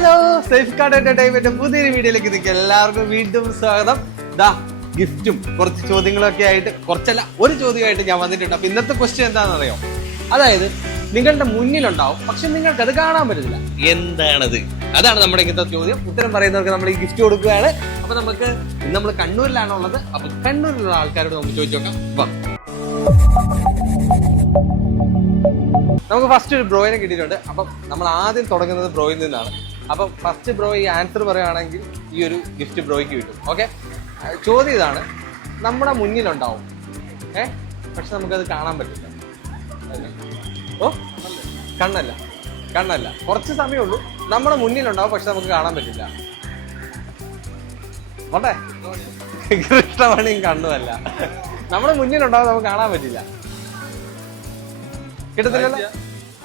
Hello safe card entertainment പുതിയൊരു വീഡിയോയിലേക്ക് നിങ്ങൾക്ക് എല്ലാവർക്കും വീണ്ടും സ്വാഗതം. ദാ ഗിഫ്റ്റും കുറച്ച് ചോദ്യങ്ങളൊക്കെ ആയിട്ട് കുറച്ചല്ല ഒരു ചോദ്യമായിട്ട് ഞാൻ വന്നിട്ടുണ്ട്. അപ്പൊ ഇന്നത്തെ ക്വസ്റ്റ്യൻ എന്താണെന്ന് അറിയോ അതായത് നിങ്ങളുടെ മുന്നിലുണ്ടാവും പക്ഷെ നിങ്ങൾക്ക് അത് കാണാൻ പറ്റില്ല എന്താണത്? അതാണ് നമ്മുടെ ഇന്നത്തെ ചോദ്യം. ഉത്തരം പറയുന്നവർക്ക് നമ്മൾ ഈ ഗിഫ്റ്റ് കൊടുക്കുകയാണ്. അപ്പൊ നമുക്ക് ഇന്ന് നമ്മൾ കണ്ണൂരിലാണുള്ളത് അപ്പൊ കണ്ണൂരിലുള്ള ആൾക്കാരോട് നമുക്ക് ചോദിച്ചു നോക്കാം. നമുക്ക് ഫസ്റ്റ് ഒരു ബ്രോയിനെ കിട്ടിയിട്ടുണ്ട്. അപ്പം നമ്മൾ ആദ്യം തുടങ്ങുന്നത് ബ്രോയിൽ നിന്നാണ്. അപ്പം ഫസ്റ്റ് ബ്രോ ഈ ആൻസർ പറയുകയാണെങ്കിൽ ഈ ഒരു ഗിഫ്റ്റ് ബ്രോയ്ക്ക് കിട്ടും. ഓക്കെ ചോദ്യം ഇതാണ്. നമ്മുടെ മുന്നിലുണ്ടാവും. ഏ? പക്ഷെ നമുക്കത് കാണാൻ പറ്റില്ല. ഓ? കണ്ണല്ല. കണ്ണല്ല. കുറച്ച് സമയമുള്ളൂ നമ്മുടെ മുന്നിലുണ്ടാവും പക്ഷെ നമുക്ക് കാണാൻ പറ്റില്ല. പോട്ടെ കൃഷ്ണമണിയും കണ്ണുമല്ല നമ്മുടെ മുന്നിലുണ്ടാവും നമുക്ക് കാണാൻ പറ്റില്ല. കിട്ടത്തില്ലല്ലോ?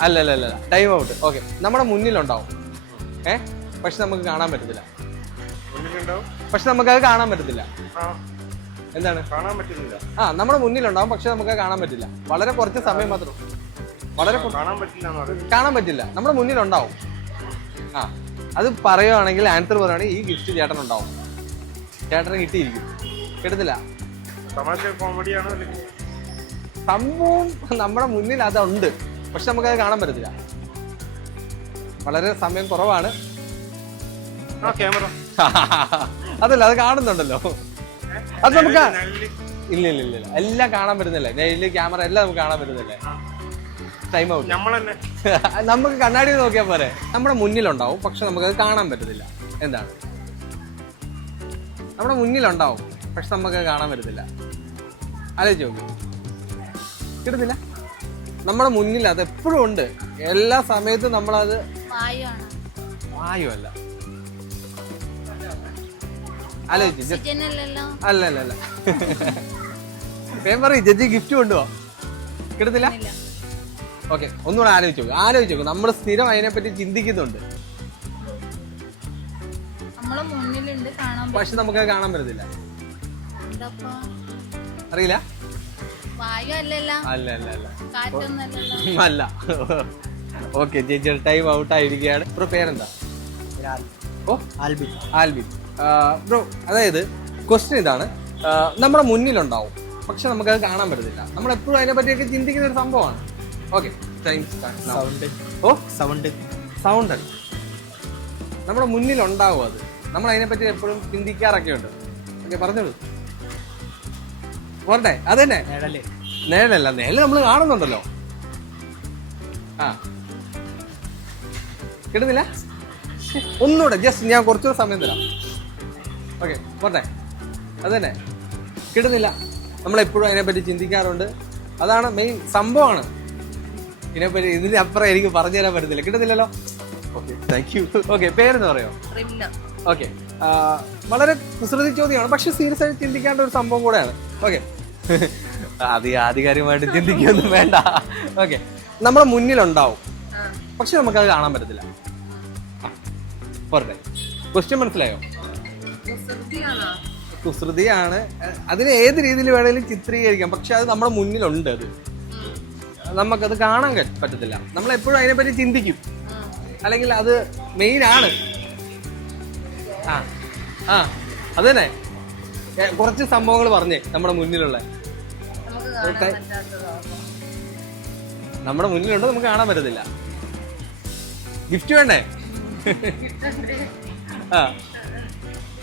അല്ല അല്ല അല്ല ടൈം ഔട്ട് ഓക്കെ നമ്മുടെ മുന്നിലുണ്ടാവും. ഏ? പക്ഷെ നമുക്ക് കാണാൻ പറ്റത്തില്ല. പക്ഷെ നമുക്കത് കാണാൻ പറ്റത്തില്ല. ആ. എന്താണ്? കാണാൻ പറ്റുന്നില്ല. ആ നമ്മുടെ മുന്നിലുണ്ടാവും പക്ഷെ നമുക്ക് കാണാൻ പറ്റില്ല. വളരെ കുറച്ച് സമയം മാത്രം വളരെ കാണാൻ പറ്റില്ല കാണാൻ പറ്റില്ല. നമ്മുടെ മുന്നിലുണ്ടാവും. ആ അത് പറയുവാണെങ്കിൽ ആൻസർ പറയുവാണെങ്കിൽ ഈ ഗിഫ്റ്റ് ചേട്ടൻ ഉണ്ടാവും ചേട്ടന് കിട്ടിയിരിക്കും. കിട്ടത്തില്ല? സംഭവം നമ്മുടെ മുന്നിൽ അതുണ്ട്. പക്ഷെ നമുക്കത് കാണാൻ പറ്റത്തില്ല. വളരെ സമയം കുറവാണ്. അതല്ല അത് കാണുന്നുണ്ടല്ലോ. അത് നമുക്ക് ഇല്ല ഇല്ല ഇല്ല. എല്ലാം കാണാൻ പറ്റുന്നില്ലേ. നെയിൽ ക്യാമറ എല്ലാം നമുക്ക് കാണാൻ പറ്റുന്നില്ലേ. ടൈം ഔട്ട് നമുക്ക് കണ്ണാടി നോക്കിയാൽ പോരെ. നമ്മുടെ മുന്നിലുണ്ടാവും പക്ഷെ നമുക്ക് അത് കാണാൻ പറ്റത്തില്ല. എന്താണ്? നമ്മുടെ മുന്നിലുണ്ടാവും പക്ഷെ നമുക്ക് കാണാൻ പറ്റത്തില്ല. ആലോചിച്ച് നോക്കി. കിട്ടുന്നില്ല നമ്മുടെ മുന്നിൽ അത് എപ്പോഴും ഉണ്ട്. എല്ലാ സമയത്തും നമ്മളത് വായുവാണ്. വായുവല്ല. ആലോചിച്ച് just- ഓക്സിജൻ അല്ലല്ലോ അല്ല അല്ല അല്ല വേഗം പറയും ജഡ്ജി ഗിഫ്റ്റ് കൊണ്ടുപോവാ കിട്ടത്തില്ല? ഇല്ല. ഓക്കെ ഒന്നുകൂടെ ആലോചിച്ച് നോക്ക്. ആലോചിച്ച് നോക്ക്. നമ്മൾ സ്ഥിരം അതിനെപ്പറ്റി ചിന്തിക്കുന്നുണ്ട്. നമ്മളെ മുന്നിലുണ്ട് കാണാൻ പക്ഷെ നമുക്ക് കാണാൻ പറ്റത്തില്ല. എന്താപ്പാ? അറിയില്ല? വായു അല്ലല്ലോ അല്ല അല്ല അല്ല കാറ്റൊന്നല്ലല്ലോ അല്ല. ഓക്കെ ചേച്ചി ടൈം ഔട്ട് ആയിരിക്കുകയാണ്. ബ്രോ പേരെന്താ? ഓ ആൽബിൻ. ആൽബിൻ. ബ്രോ അതായത് ക്വസ്റ്റ്യൻ ഇതാണ്. നമ്മുടെ മുന്നിലുണ്ടാവും. പക്ഷെ നമുക്കത് കാണാൻ പറ്റത്തില്ല. നമ്മൾ എപ്പോഴും അതിനെ പറ്റിയൊക്കെ ചിന്തിക്കുന്ന ഒരു സംഭവമാണ്. ഓക്കെ സൗണ്ട് ഓ സൗണ്ട് സൗണ്ട് നമ്മുടെ മുന്നിലുണ്ടാവും അത്. നമ്മൾ അതിനെ പറ്റി എപ്പോഴും ചിന്തിക്കാറൊക്കെ ഉണ്ട്. ഓക്കെ പറഞ്ഞോളൂ. പോരട്ടെ അതന്നെ നേടല്ല നേടല്ല നമ്മൾ കാണുന്നുണ്ടല്ലോ. ആ. കിട്ടുന്നില്ല? ഒന്നുകൂടെ ജസ്റ്റ് ഞാൻ കുറച്ചുകൂടെ സമയം തരാം. ഓക്കെ പോട്ടെ. അത് തന്നെ. കിട്ടുന്നില്ല. നമ്മളെപ്പോഴും അതിനെപ്പറ്റി ചിന്തിക്കാറുണ്ട്. അതാണ് മെയിൻ സംഭവമാണ്. ഇതിനെപ്പറ്റി ഇതിന് അപ്പുറം എനിക്ക് പറഞ്ഞു തരാൻ പറ്റത്തില്ല. കിട്ടുന്നില്ലല്ലോ? ഓക്കെ താങ്ക് യു ഓക്കെ പേരെന്ന് പറയോ? ഓക്കെ വളരെ കുസൃതി ചോദ്യമാണ്. പക്ഷെ സീരിയസ് ആയിട്ട് ചിന്തിക്കേണ്ട ഒരു സംഭവം കൂടെയാണ്. ഓക്കെ അത് ആധികാരികമായിട്ട് ചിന്തിക്കൊന്നും വേണ്ട. ഓക്കെ നമ്മുടെ മുന്നിലുണ്ടാവും. പക്ഷെ നമുക്കത് കാണാൻ പറ്റത്തില്ല. പോരട്ടെ. ക്വസ്റ്റ്യൻ മനസ്സിലായോ? കുസൃതിയാണ്? അതിന് ഏത് രീതിയിൽ വേണമെങ്കിലും ചിത്രീകരിക്കാം. പക്ഷെ അത് നമ്മുടെ മുന്നിലുണ്ട് അത്. നമുക്കത് കാണാൻ പറ്റത്തില്ല. നമ്മൾ എപ്പോഴും അതിനെപ്പറ്റി ചിന്തിക്കും. അല്ലെങ്കിൽ അത് മെയിൻ ആണ്. ആ ആ അത് തന്നെ കുറച്ച് സംഭവങ്ങൾ പറഞ്ഞേ നമ്മുടെ മുന്നിലുള്ള. നമ്മുടെ മുന്നിലുണ്ട് നമുക്ക് കാണാൻ പറ്റത്തില്ല. ഗിഫ്റ്റ് വേണ്ടേ? ആ.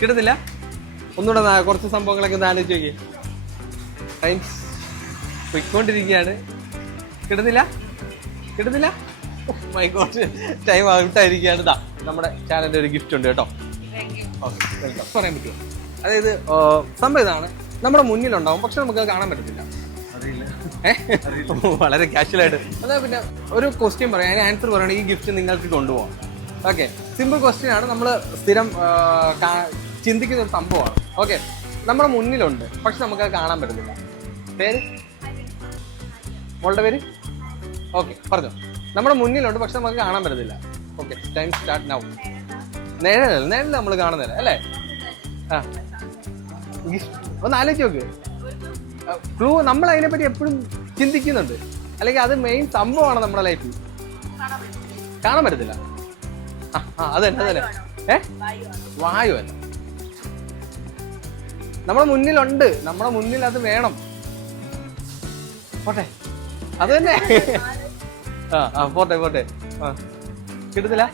കിട്ടുന്നില്ല? ഒന്നുകൂടെ കുറച്ച് സംഭവങ്ങളൊക്കെ ഒന്ന് ആലോചിച്ച് നോക്കി. ടൈം പൊയ്ക്കൊണ്ടിരിക്കുകയാണ്. കിട്ടുന്നില്ല? കിട്ടുന്നില്ല? മൈ ഗോഡ് ടൈം ഔട്ടായിരിക്കുകയാണ് ഇതാ നമ്മുടെ ചാനലിന്റെ ഒരു ഗിഫ്റ്റ് ഉണ്ട് കേട്ടോ. ഓക്കെ വെൽക്കം പറയാൻ പറ്റുമോ? അതായത് സംഭവം ഇതാണ്. നമ്മുടെ മുന്നിലുണ്ടാവും പക്ഷെ നമുക്ക് കാണാൻ പറ്റത്തില്ല? വളരെ കാഷ്വൽ അതായത് അതാ പിന്നെ ഒരു ക്വസ്റ്റ്യൻ പറയാം അതിന് ആൻസർ പറയുകയാണെങ്കിൽ ഈ ഗിഫ്റ്റ് നിങ്ങൾക്ക് കൊണ്ടുപോകാം. ഓക്കെ സിമ്പിൾ ക്വസ്റ്റ്യൻ ആണ്. നമ്മൾ സ്ഥിരം ചിന്തിക്കുന്ന ഒരു സംഭവമാണ്. ഓക്കെ നമ്മുടെ മുന്നിലുണ്ട് പക്ഷെ നമുക്ക് അത് കാണാൻ പറ്റുന്നില്ല പേര്? മോളുടെ പേര്? ഓക്കെ പറഞ്ഞോ. നമ്മുടെ മുന്നിലുണ്ട് പക്ഷെ നമുക്ക് കാണാൻ പറ്റത്തില്ല. ഓക്കെ ടൈം സ്റ്റാർട്ട് നൗ നേരല്ല നേരല്ല നമ്മൾ കാണുന്നില്ല അല്ലേ? ആ. ഒന്ന് ആലോചിച്ച് നോക്ക്. ക്ലൂ നമ്മൾ അതിനെപ്പറ്റി എപ്പോഴും ചിന്തിക്കുന്നുണ്ട്. അല്ലെങ്കിൽ അത് മെയിൻ സംഭവമാണ് നമ്മുടെ ലൈഫിൽ കാണാൻ പറ്റത്തില്ല. വായു അല്ല നമ്മുടെ മുന്നിലുണ്ട്. നമ്മുടെ മുന്നിൽ അത് വേണം. പോട്ടെ. അത് തന്നെ ആ ആ പോട്ടെ പോട്ടെ. കിട്ടത്തില്ല?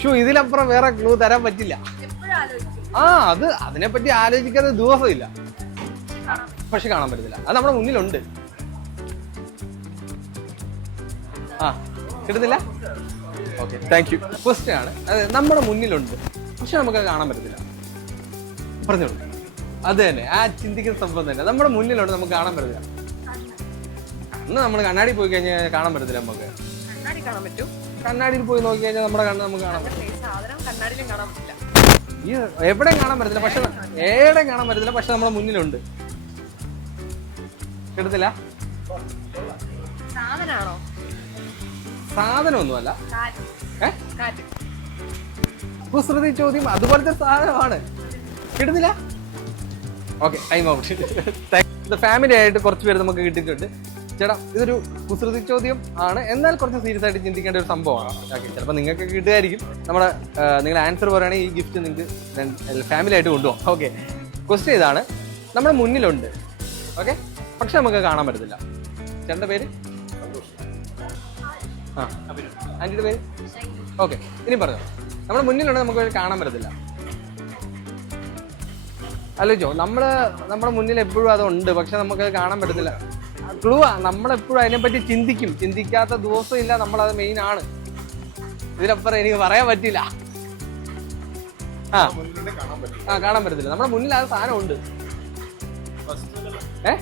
ഷൂ ഇതിലപ്പുറം വേറെ ക്ലൂ തരാൻ പറ്റില്ല. ആ അത് അതിനെപ്പറ്റി ആലോചിക്കാതെ ദിവസമില്ല. പക്ഷെ കാണാൻ പറ്റത്തില്ല. അത് നമ്മുടെ മുന്നിലുണ്ട്. ആ കിട്ടുന്നില്ല ഓക്കെ താങ്ക് യു ക്വസ്റ്റ്യൻ ആണ്. അതെ നമ്മുടെ മുന്നിലുണ്ട്. പക്ഷെ നമുക്ക് കാണാൻ പറ്റത്തില്ല. പറഞ്ഞോളൂ. അത് തന്നെ. ആ ചിന്തിക്കുന്ന സംഭവം തന്നെ. നമ്മുടെ മുന്നിലുണ്ട് നമുക്ക് കാണാൻ പറ്റത്തില്ല. ഇന്ന് നമ്മൾ കണ്ണാടി പോയി കഴിഞ്ഞാൽ കാണാൻ പറ്റത്തില്ല നമുക്ക്. കണ്ണാടി കാണാൻ പറ്റും. കണ്ണാടിയിൽ പോയി നോക്കി കഴിഞ്ഞാൽ നമ്മുടെ കണ്ണ് നമുക്ക് കാണാൻ പറ്റില്ല. ഈ എവിടെയും കാണാൻ പറ്റത്തില്ല. പക്ഷെ എവിടെയും കാണാൻ പറ്റില്ല പക്ഷെ നമ്മുടെ മുന്നിലുണ്ട്. കിട്ടത്തില്ല? സാധനാണോ? സാധനമൊന്നുമല്ല. കുസൃതി ചോദ്യം അതുപോലത്തെ സാധനമാണ്. കിട്ടുന്നില്ല? ഓക്കെ ടൈം ഔട്ട് ഫാമിലി ആയിട്ട് കുറച്ച് പേര് നമുക്ക് കിട്ടിയിട്ടുണ്ട്. ചേട്ടാ ഇതൊരു കുസൃതി ചോദ്യം ആണ്. എന്നാൽ കുറച്ച് സീരിയസ് ആയിട്ട് ചിന്തിക്കേണ്ട ഒരു സംഭവമാണ്. ഓക്കെ ചിലപ്പോൾ നിങ്ങൾക്ക് കിട്ടുമായിരിക്കും. നമ്മുടെ നിങ്ങൾ ആൻസർ പറയുകയാണെങ്കിൽ ഈ ഗിഫ്റ്റ് നിങ്ങൾക്ക് ഫാമിലി ആയിട്ട് കൊണ്ടുപോകാം. ഓക്കെ ക്വസ്റ്റ്യൻ ഇതാണ്. നമ്മുടെ മുന്നിലുണ്ട്. ഓക്കെ പക്ഷെ നമുക്ക് കാണാൻ പറ്റത്തില്ല. ചേട്ടന്റെ പേര്? ആ ആന്റിയുടെ പേര്? ഓക്കെ ഇനി പറഞ്ഞോ. നമ്മുടെ മുന്നിലുണ്ട് നമുക്ക് കാണാൻ പറ്റത്തില്ല. ആലോചിച്ചോ നമ്മൾ നമ്മുടെ മുന്നിൽ എപ്പോഴും അതുണ്ട് പക്ഷെ നമുക്ക് കാണാൻ പറ്റത്തില്ല. ക്ലൂ ആ നമ്മളെപ്പോഴും അതിനെപ്പറ്റി ചിന്തിക്കും. ചിന്തിക്കാത്ത ദിവസം ഇല്ല നമ്മളത് മെയിൻ ആണ്. ഇതിനപ്പുറം എനിക്ക് പറയാൻ പറ്റില്ല. ആ ആ കാണാൻ പറ്റത്തില്ല. നമ്മുടെ മുന്നിൽ ആ സാധനം ഉണ്ട് ഏ?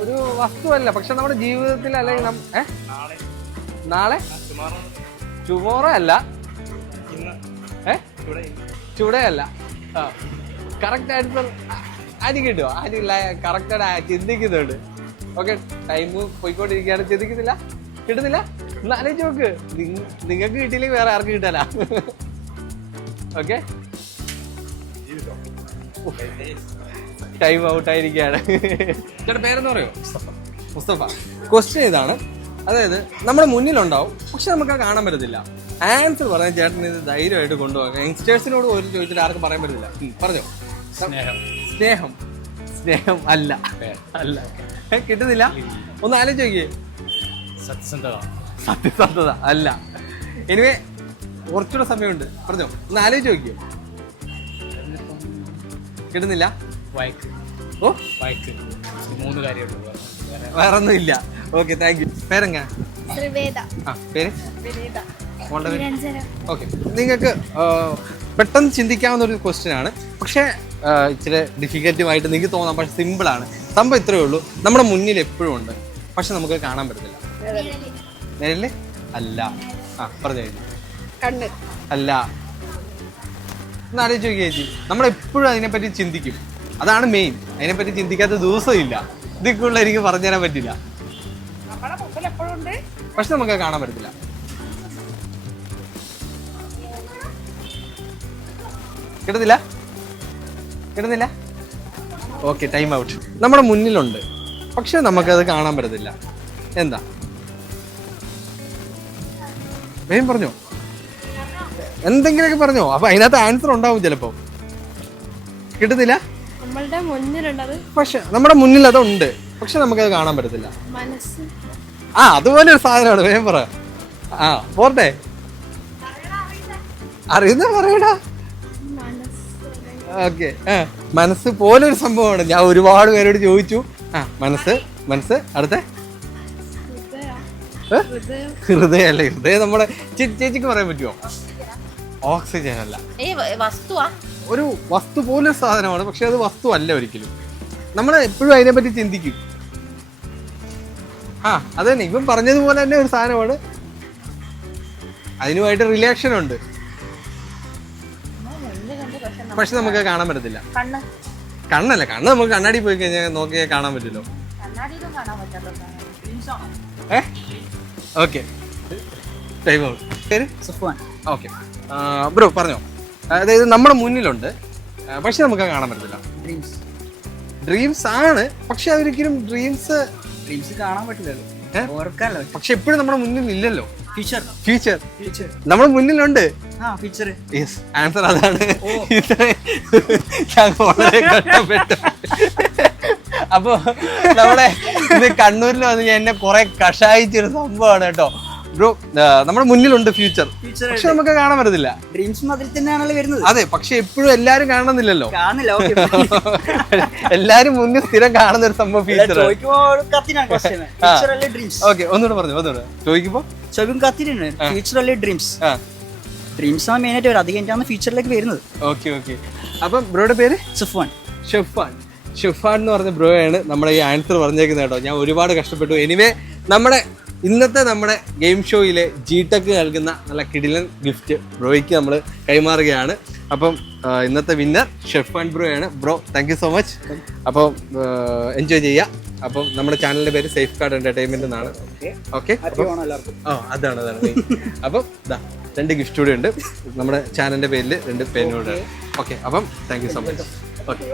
ഒരു വസ്തുവല്ല പക്ഷെ നമ്മുടെ ജീവിതത്തിൽ അല്ലെങ്കിൽ നാളെ? ടുമോറോ അല്ല ഏ? ആ. കറക്റ്റ് ആൻസർ ആദ്യം കിട്ടുമോ ആദ്യം കറക്റ്റായിട്ട് ചിന്തിക്കുന്നുണ്ട്. ഓക്കെ ടൈം പോയിക്കൊണ്ടിരിക്കുകയാണ്. ചിന്തിക്കുന്നില്ല? കിട്ടുന്നില്ല? എന്നാലും ചോക്ക് നിങ്ങൾക്ക് കിട്ടിയില്ലെങ്കിൽ വേറെ ആർക്കും കിട്ടല. ഓക്കെ ടൈം ഔട്ടായിരിക്കുകയാണ് ചേട്ടാ പേരെന്ന് പറയോ മുസ്തഫ. ക്വസ്റ്റ്യൻ ഇതാണ് അതായത് നമ്മുടെ മുന്നിലുണ്ടാവും പക്ഷെ നമുക്ക് ആ കാണാൻ പറ്റത്തില്ല. ആൻസർ പറയാൻ ചേട്ടൻ ഇത് ധൈര്യമായിട്ട് കൊണ്ടുപോകാം. യങ്സ്റ്റേഴ്സിനോട് ഒരു ചോദിച്ചിട്ട് ആർക്കും പറയാൻ പറ്റില്ല പറഞ്ഞോ. സ്നേഹം. സ്നേഹം. സ്നേഹം അല്ല. അല്ല. കിട്ടുന്നില്ല? ഒന്ന് ആലോചിച്ച് നോക്കിയേ. സത്യസന്ധത. സത്യസന്ധത അല്ല. എനിവേ കുറച്ചുകൂടെ സമയമുണ്ട്. പറഞ്ഞോ. ഒന്ന് ആലോചിച്ച് നോക്കിയോ. കിട്ടുന്നില്ല? വയക്ക് ഓ. വയക്ക് മൂന്ന് കാര്യമുണ്ട് വേറെ വേറെ ഒന്നും ഇല്ല ഓക്കെ താങ്ക് യു പേരെങ്ങ? ആ പേര്? ഓക്കെ. നിങ്ങൾക്ക് പെട്ടെന്ന് ചിന്തിക്കാവുന്ന ഒരു ക്വസ്റ്റ്യൻ ആണ് പക്ഷേ ഇച്ചിരി ഡിഫിക്കൽട്ടുമായിട്ട് നിങ്ങൾക്ക് തോന്നാം. പക്ഷെ സിമ്പിൾ ആണ് സംഭവം ഇത്രയേ ഉള്ളൂ. നമ്മുടെ മുന്നിൽ എപ്പോഴും ഉണ്ട്. പക്ഷെ നമുക്ക് കാണാൻ പറ്റത്തില്ല. നേരിൽ അല്ല. ആ പറഞ്ഞു കണ്ണ്. അല്ല. ഒന്ന് ആലോചിച്ച് നോക്കിയേ ചേച്ചി നമ്മളെപ്പോഴും അതിനെപ്പറ്റി ചിന്തിക്കും. അതാണ് മെയിൻ അതിനെപ്പറ്റി ചിന്തിക്കാത്ത ദിവസമില്ല. ഇതിക്കുള്ള എനിക്ക് പറഞ്ഞു തരാൻ പറ്റില്ല എപ്പോഴും ഉണ്ട്? പക്ഷെ നമുക്ക് കാണാൻ പറ്റത്തില്ല. കിട്ടുന്നില്ല? കിട്ടുന്നില്ല? ഓക്കെ ടൈം ഔട്ട് നമ്മുടെ മുന്നിലുണ്ട്. പക്ഷെ നമുക്കത് കാണാൻ പറ്റത്തില്ല. എന്താ? വേഗം പറഞ്ഞോ. എന്തെങ്കിലുമൊക്കെ പറഞ്ഞോ. അപ്പൊ അതിനകത്ത് ആൻസർ ഉണ്ടാവും ചിലപ്പോ. കിട്ടുന്നില്ല? പക്ഷെ നമ്മുടെ മുന്നിൽ അതുണ്ട് പക്ഷെ നമുക്കത് കാണാൻ പറ്റത്തില്ല. മനസ്സ്. ആ അതുപോലെ ഒരു സാധനമാണ് വേഗം പറ. ആ പോട്ടെ. അറിയുന്ന പറയടാ. ഓക്കെ മനസ്സ് പോലെ ഒരു സംഭവമാണ്. ഞാൻ ഒരുപാട് പേരോട് ചോദിച്ചു. ആ മനസ്സ് മനസ്സ് അടുത്ത. ഹൃദയ ഹൃദയം അല്ലേ? ഹൃദയം നമ്മുടെ ചേച്ചിക്ക് പറയാൻ പറ്റുമോ? ഓക്സിജൻ അല്ല. ഒരു വസ്തു പോലെ സാധനമാണ് പക്ഷെ അത് വസ്തു അല്ല ഒരിക്കലും. നമ്മൾ എപ്പോഴും അതിനെപ്പറ്റി ചിന്തിക്കും. ആ അത് തന്നെ ഇവൻ പറഞ്ഞതുപോലെ തന്നെ ഒരു സാധനമാണ്. അതിനുമായിട്ട് റിലേഷൻ ഉണ്ട്. പക്ഷെ നമുക്ക് കാണാൻ പറ്റത്തില്ല. കണ്ണ്. കണ്ണല്ല കണ്ണ് നമുക്ക് കണ്ണാടി പോയി കഴിഞ്ഞാൽ നോക്കിയാൽ കാണാൻ പറ്റില്ലോ. ഓക്കെ. ഓക്കെ. ബ്രോ പറഞ്ഞോ. അതായത് നമ്മുടെ മുന്നിലുണ്ട്. പക്ഷെ നമുക്ക് കാണാൻ പറ്റത്തില്ല. ഡ്രീംസ് ഡ്രീംസ് ആണ്. പക്ഷെ അതൊരിക്കലും ഡ്രീംസ് ഡ്രീംസ് കാണാൻ പറ്റില്ലല്ലോ. ഓർക്കാല്ലോ പക്ഷെ എപ്പോഴും നമ്മുടെ മുന്നിൽ ഇല്ലല്ലോ. ഫീച്ചർ ഫ്യൂച്ചർ ഫീച്ചർ നമ്മുടെ മുന്നിലുണ്ട്. യെസ് ആൻസർ അതാണ്. ഞാൻ വളരെ കഷ്ടപ്പെട്ടു. അപ്പൊ നമ്മളെ ഇത് കണ്ണൂരിൽ വന്ന് ഞാൻ എന്നെ കുറെ കഷായിച്ചൊരു സംഭവമാണ് കേട്ടോ. ബ്രോ നമ്മുടെ മുന്നിലുണ്ട് ഫ്യൂച്ചർ പക്ഷെ നമുക്ക് കാണാൻ പറ്റത്തില്ല. ഡ്രീംസും അതിൽ തന്നെയാണല്ലോ വരുന്നത്. അതെ പക്ഷെ എപ്പോഴും എല്ലാരും കാണുന്നില്ലല്ലോ. എല്ലാരും മുന്നിൽ സ്ഥിരം കാണുന്ന ഒരു സംഭവം ഫ്യൂച്ചർ ഓക്കെ ഒന്നുകൂടെ പറഞ്ഞു ഒന്നുകൂടെ. ചോദിക്കുമ്പോ ചോദിക്കും കത്തിനാണ്. ഫ്യൂച്ചർ അല്ലേ ഡ്രീംസ് ഡ്രീംസ് ആണ് മെയിൻ ആയിട്ട് വരുന്നത് കഴിഞ്ഞാണ് ഫീച്ചറിലേക്ക് വരുന്നത്. ഓക്കെ ഓക്കെ അപ്പം ബ്രോയുടെ പേര്? സുഫാൻ ഷെഫാൻ. ഷെഫാൻ എന്ന് പറഞ്ഞ ബ്രോയാണ് നമ്മുടെ ഈ ആൻസർ പറഞ്ഞേക്കുന്നത് കേട്ടോ. ഞാൻ ഒരുപാട് കഷ്ടപ്പെട്ടു. എനിവേ നമ്മുടെ ഇന്നത്തെ നമ്മുടെ ഗെയിം ഷോയിലെ ജി ടെക് നൽകുന്ന നല്ല കിടിലൻ ഗിഫ്റ്റ് ബ്രോയ്ക്ക് നമ്മൾ കൈമാറുകയാണ്. അപ്പം ഇന്നത്തെ വിന്നർ ഷെഫ് ആൻഡ് ബ്രോ ആണ്. Bro thank you so much അപ്പം എൻജോയ് ചെയ്യാം. അപ്പം നമ്മുടെ ചാനലിന്റെ പേര് സേഫ് ഗാർഡ് എന്റർടൈൻമെന്റ് എന്നാണ്. ഓക്കെ ആ അതാണ് അതാണ്. അപ്പം ഇതാ രണ്ട് ഗിഫ്റ്റ് കൂടെ ഉണ്ട്. നമ്മുടെ ചാനലിന്റെ പേരിൽ രണ്ട് പേനോട് ഓക്കെ അപ്പം thank you so much okay